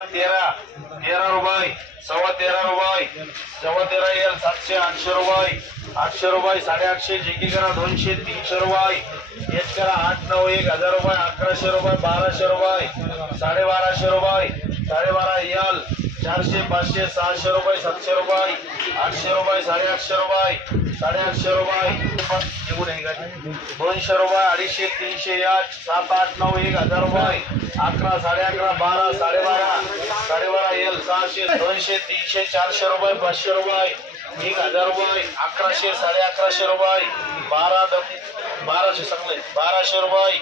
13 रुपये, सव्वा 13 रुपये, सव्वा 13 येईल 700 800 रुपये, 800 रुपये, 850 जेकी करा 200 300 रुपये, एच करा 8 9 1000 रुपये, 1100 रुपये, 1200 रुपये, 1250 रुपये, 12.5 येईल 400 500 600 रुपये, 700 रुपये, 800 रुपये, 850 रुपये, 850 रुपये, 200 रुपये, 250 300 7 8 9 1000 रुपये, 11 11.5 12 12.5 येईल 600 200 300 400 रुपये, 500 रुपये, 1000 रुपये, 1100 11.5 रुपये, 1200 सगळे 1200 रुपये,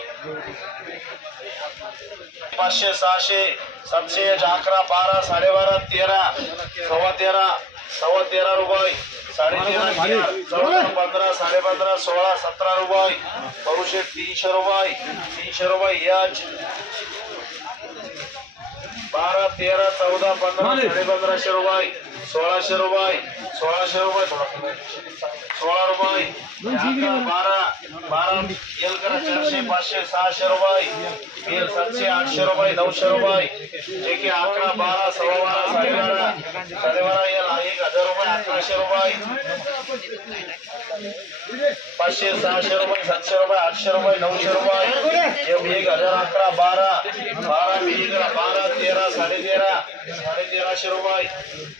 500 600 700 11 12 12.5 13 सव्वा 13 रुपये, 13.5 14 15 15.5 16 17 रुपये, 300 रुपये, 300 रुपये याच 12 13 14 15 1500 रुपये, 1600 रुपये, 1600 रुपये 16 रुपये, 12 येल करा 400 500 600 रुपये, येल 700 800 रुपये, 900 रुपये, जेके 11 12 सव्वा 12 12.5 येल 1000 रुपये, 1100 रुपये, 500 600 रुपये, 700 रुपये, 800 रुपये, 900 रुपये, 1011 12 12 13 13 13.5 रुपये,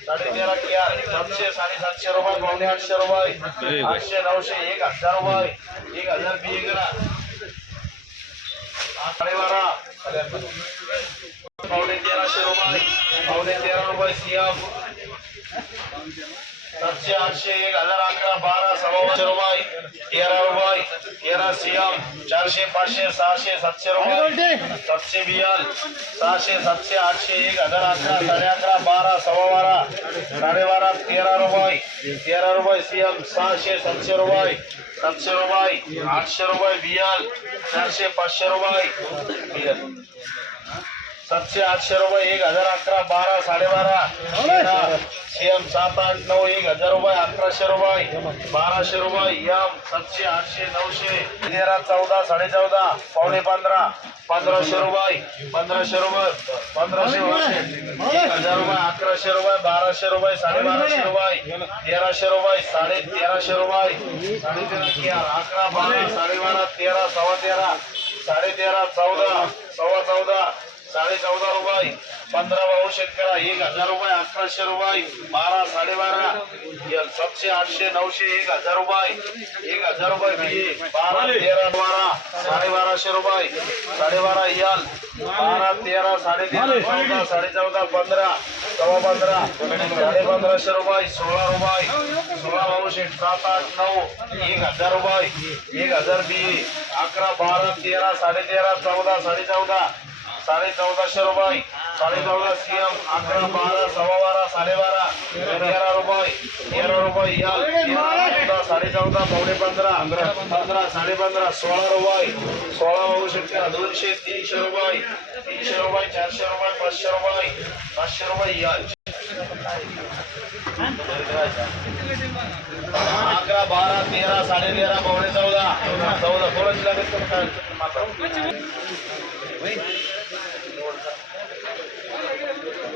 13.5 क्या 700 750 रुपये, 800 रुपये, 800 900 1000 रुपये, 1000 बी करा 12.5 1300 रुपये, 13 रुपये सीएम 700 800 1011 12 सव्वा रुपये, 13 रुपये, 13 सीएम 400 500 600 700 रुपये, 700 बियाल 600 700 800 1011 11.5 12 सव्वा 12 13 रुपये, 13 रुपये सीएम 600 700 रुपये, 700 रुपये, 800 रुपये बियाल 400 500 रुपये, 700 800 रुपये, 1011 12 12.5 सीएम 7 8 9 1000 रुपये, 1100 रुपये, 1200 रुपये, एम 700 800 900 13 14 14.5 15 1500 रुपये, 1500 रुपये, 1500 1000 रुपये, 1100 रुपये, 1200 रुपये, 12.5 रुपये, 1300 रुपये, 1350 रुपये, 13.5 11 12 12.5 13 सव्वा 13 13.5 14 सव्वा 14 14.5 रुपये, 15 भाऊ शेतकरा 1000 रुपये, 1100 रुपये, 12 12.5 700 800 900 1000 रुपये, 1000 रुपये बी 12 13 12 12.5 रुपये, 12.5 याल 12 13 13.5 14 14.5 15 सव्वा 15 1550 रुपये, 16 रुपये, 16 भाऊ शेत 7 8 9 1000 रुपये, 1000 बी 11 12 13 13.5 14 14.5 1450 रुपये, 14.5 सीएम 11 12 सव्वा 12 13 रुपये, 13 रुपये याल 14.5 पावणे 15 15 15.5 16 रुपये, 16 भाऊ शेतकऱ्या 200 300 रुपये, 300 रुपये 400 रुपये, 500 रुपये, 500 रुपये याल 11 12 13 13.5 पावणे 14 14 कोणाची लागेल तर काय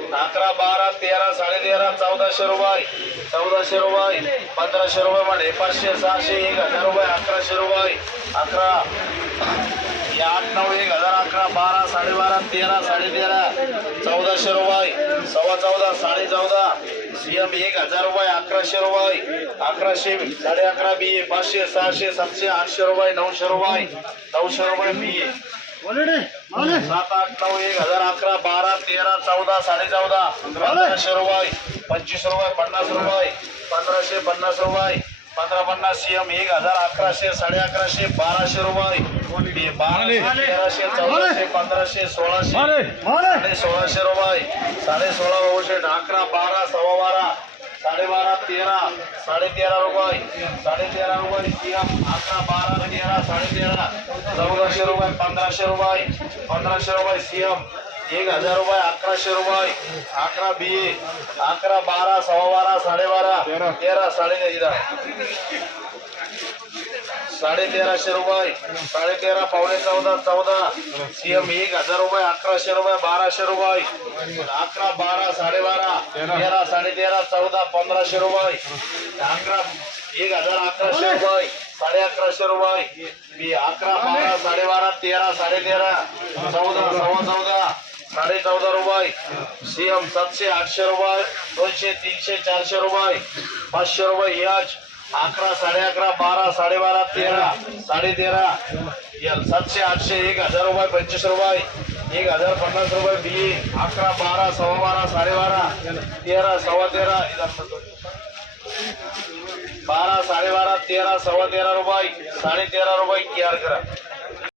11 12 13 13.5 1400 रुपये, 1400 रुपये, 1500 रुपये मध्ये 500 600 1000 रुपये, 1100 रुपये, 11 8 9 1000 11 12 12.5 13 13.5 1400 रुपये, सव्वा 14 14.5 सीएम 1000 रुपये, 1100 रुपये, 1100 11.5 बी 500 600 700 800 रुपये, 900 रुपये, 900 रुपये बी 7 8 9 1000 11 12 13 14 14.5 1500 रुपये, 25 रुपये, 50 रुपये, 1550 रुपये, 1550 सीएम 1000 1100 1150 1200 रुपये, 1200 1300 1400 1500 1600 1600 रुपये, 16.5 भाऊशे 11 12 सव्वा 12 13 13.5 रुपये, 13.5 रुपये सीएम 11 12 13 13.5 1400 रुपये, 1500 रुपये, 1500 रुपये सीएम 1000 रुपये, 1100 रुपये, 11 बी 11 12 सव्वा 12 12.5 13 13 साडे 13,500 रुपये 13.5 पावणे 14 सीएम 1,000 रुपये 1100 रुपये 1200 रुपये 11 12 12.5 13 13.5 14 1500 रुपये 1,1100 रुपये 11.5 रुपये 11 12 12.5 13 13.5 14 14.5 14.5 रुपये सीएम 700 800 रुपये 200 300 400 रुपये 500 रुपये याच 11 11.5 12 12.5 13 13.5 700 800 1,000 रुपये 25 रुपये 1,050 रुपये बी 11 12 12.5 12.5 13 13.5 12 12.5 13 13.5 रुपये 13.5 रुपये केअर करा.